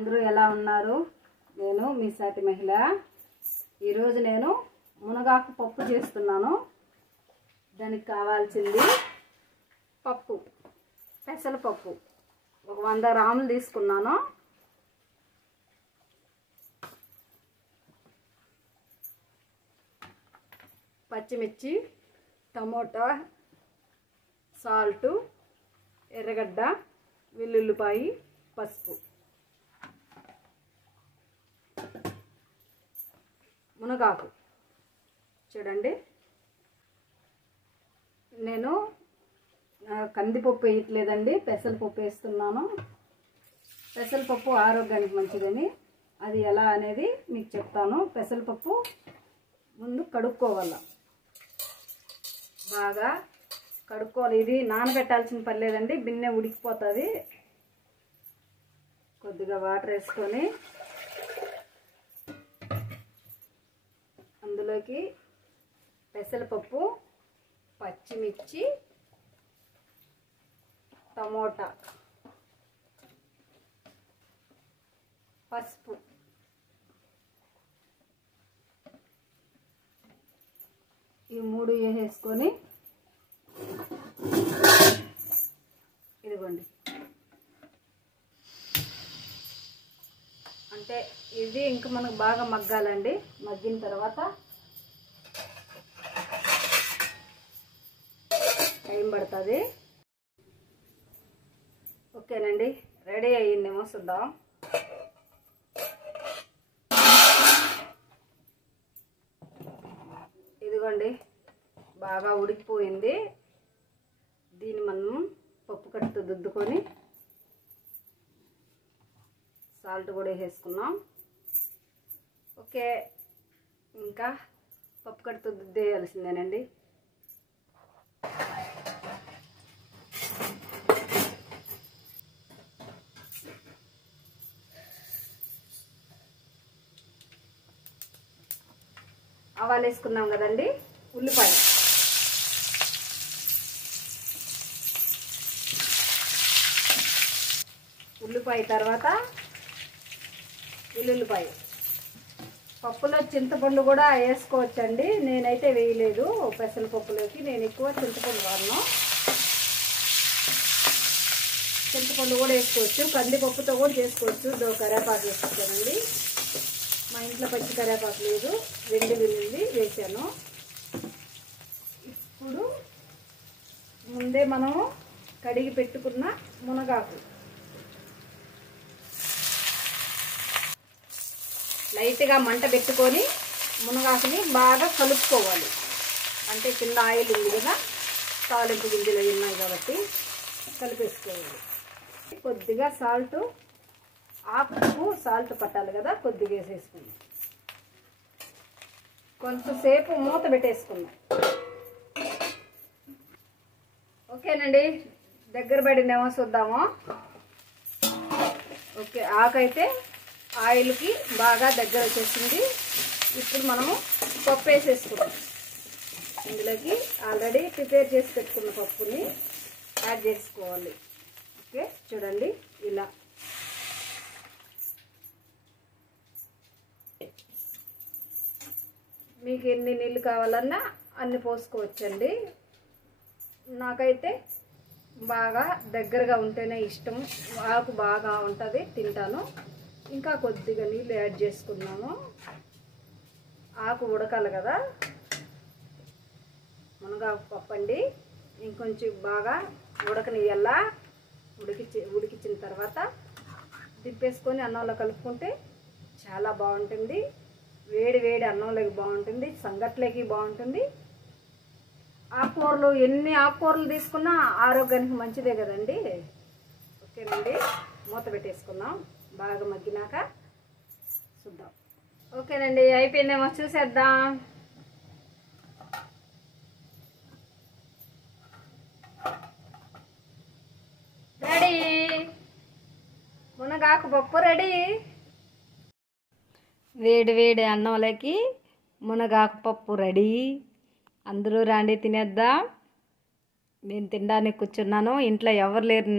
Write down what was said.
అందరూ ఎలా ఉన్నారు? నేను మీ సాటి మహిళ. ఈరోజు నేను మునగాకు పప్పు చేస్తున్నాను. దానికి కావాల్సింది పప్పు, పెసరపప్పు ఒక 100 గ్రాములు తీసుకున్నాను. పచ్చిమిర్చి, టమోటా, సాల్టు, ఎర్రగడ్డ, వెల్లుల్లిపాయి, పసుపు. మునగాకు చూడండి, నేను కందిపప్పు వేయట్లేదండి, పెసరపప్పు వేస్తున్నాను. పెసరపప్పు ఆరోగ్యానికి మంచిదని, అది ఎలా అనేది మీకు చెప్తాను. పెసరపప్పు ముందు కడుక్కోవాలి, బాగా కడుక్కోవాలి. ఇది నానబెట్టాల్సిన పని లేదండి, బిన్నె ఉడికిపోతుంది. కొద్దిగా వాటర్ వేసుకొని అందులోకి పెసరపప్పు, పచ్చిమిర్చి, టమోటా, పసుపు, ఈ 3 వేసేసుకొని ఇదిగోండి. అంటే ఇది ఇంకా మనకు బాగా మగ్గాలండి. మగ్గిన తర్వాత టైం పడుతుంది. ఓకేనండి, రెడీ అయ్యిందేమో చూద్దాం. ఇదిగోండి, బాగా ఉడికిపోయింది. దీన్ని మనం పప్పు కట్టుతో దుద్దుకొని సాల్ట్ కూడా వేసేసుకున్నాం. ఓకే, ఇంకా పప్పు కట్టుతో దుద్దేయాల్సిందేనండి. ఆవాలు వేసుకున్నాం కదండి, ఉల్లిపాయ, తర్వాత వెల్లుల్లిపాయ. పప్పులో చింతపండు కూడా వేసుకోవచ్చండి, నేనైతే వేయలేదు. పెసరపప్పులోకి నేను ఎక్కువ చింతపండు వాడను. చింతపండు కూడా వేసుకోవచ్చు, కందిపప్పుతో కూడా చేసుకోవచ్చు. కరివేపాకు వేసుకుంటానండి. మా ఇంట్లో పచ్చి కరివేపాకు లేదు, 2 వెల్లుల్లి వేసాను. ఇప్పుడు ముందే మనము కడిగి పెట్టుకున్న మునగాకు లైట్గా మంట పెట్టుకొని మునగాకుని బాగా కలుపుకోవాలి. అంటే కింద ఆయిల్ ఉంది కదా, తాలింపు గింజలు ఉన్నాయి కాబట్టి కలిపేసుకోవాలి. కొద్దిగా సాల్ట్, ఆకుకు సాల్ట్ పట్టాలి కదా, కొద్దిగా వేసేసుకుందాం. కొంతసేపు మూత పెట్టేసుకుందాం. ఓకేనండి, దగ్గర పడిందేమో చూద్దాము. ఓకే, ఆకైతే ఆయిల్కి బాగా దగ్గర వచ్చేసింది. ఇప్పుడు మనము పప్పు వేసేసుకుందాం. ఇందులోకి ఆల్రెడీ ప్రిపేర్ చేసి పెట్టుకున్న పప్పుని యాడ్ చేసుకోవాలి. ఓకే, చూడండి ఇలా. మీకు ఎన్ని నీళ్ళు కావాలన్నా అన్ని పోసుకోవచ్చండి. నాకైతే బాగా దగ్గరగా ఉంటేనే ఇష్టం, ఆకు బాగా ఉంటుంది, తింటాను. ఇంకా కొద్దిగా నీళ్ళు యాడ్ చేసుకున్నాము. ఆకు ఉడకాలి కదా, మునగాకు పప్పు అండి. ఇంకొంచెం బాగా ఉడకనియ్యాలా. ఉడికించిన తర్వాత దింపేసుకొని అన్నంలో కలుపుకుంటే చాలా బాగుంటుంది. వేడి వేడి అన్నంలోకి బాగుంటుంది, సంగట్లోకి బాగుంటుంది. ఆకుకూరలు ఎన్ని ఆకుకూరలు తీసుకున్నా ఆరోగ్యానికి మంచిదే కదండి. ఓకేనండి, మూత పెట్టేసుకుందాం. బాగా మగ్గినాక చూద్దాం. ఓకేనండి, అయిపోయిందేమో చూసేద్దాం. రెడీ, మునగాకు పప్పు రెడీ. వేడి వేడి అన్నంలోకి మునగాకు పప్పు రెడీ. అందరూ రండి, తినేద్దాం. నేను తినడానికి కూర్చున్నాను. ఇంట్లో ఎవరు లేరు,